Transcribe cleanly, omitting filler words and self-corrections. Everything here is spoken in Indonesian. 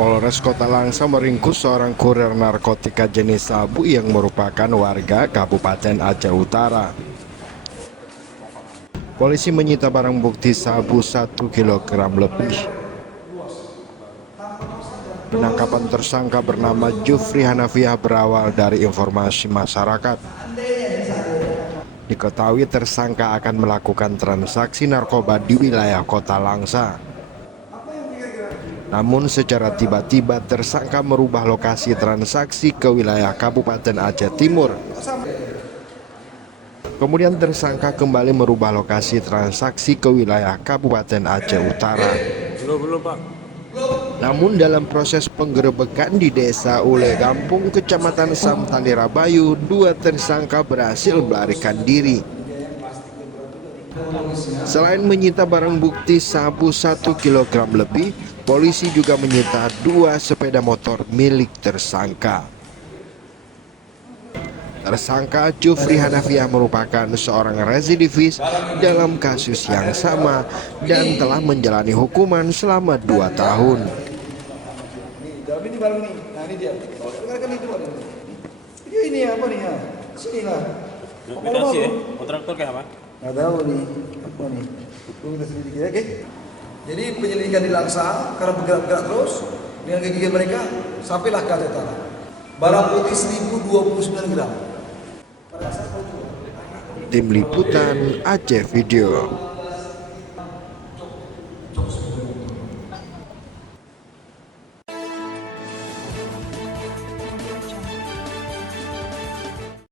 Polres Kota Langsa meringkus seorang kurir narkotika jenis sabu yang merupakan warga Kabupaten Aceh Utara. Polisi menyita barang bukti sabu 1 kilogram lebih. Penangkapan tersangka bernama Jufri Hanafiah berawal dari informasi masyarakat. Diketahui tersangka akan melakukan transaksi narkoba di wilayah Kota Langsa. Namun secara tiba-tiba tersangka merubah lokasi transaksi ke wilayah Kabupaten Aceh Timur. Kemudian tersangka kembali merubah lokasi transaksi ke wilayah Kabupaten Aceh Utara. Namun dalam proses penggerebekan di Desa Ule Gampung, Kecamatan Samtali Rabayu, dua tersangka berhasil melarikan diri. Selain menyita barang bukti sabu 1 kilogram lebih, polisi juga menyita 2 sepeda motor milik tersangka. Tersangka Jufri Hanafiah merupakan seorang residivis dalam kasus yang sama dan telah menjalani hukuman selama 2 tahun. Ini barang nih, nah ini dia. Dengarkan itu barang. Ini apa nih ya? Sini lah. Operasi ya? Kontraktor kayak apa? Nggak tahu nih, apa nih? Tunggu kita selidiki ya, oke? Jadi penyelidikan di Langsa karena bergerak-gerak terus dengan gigi mereka sampailah ke Aceh Utara. Barang putih 1029 gram. Tim Liputan Aceh Video.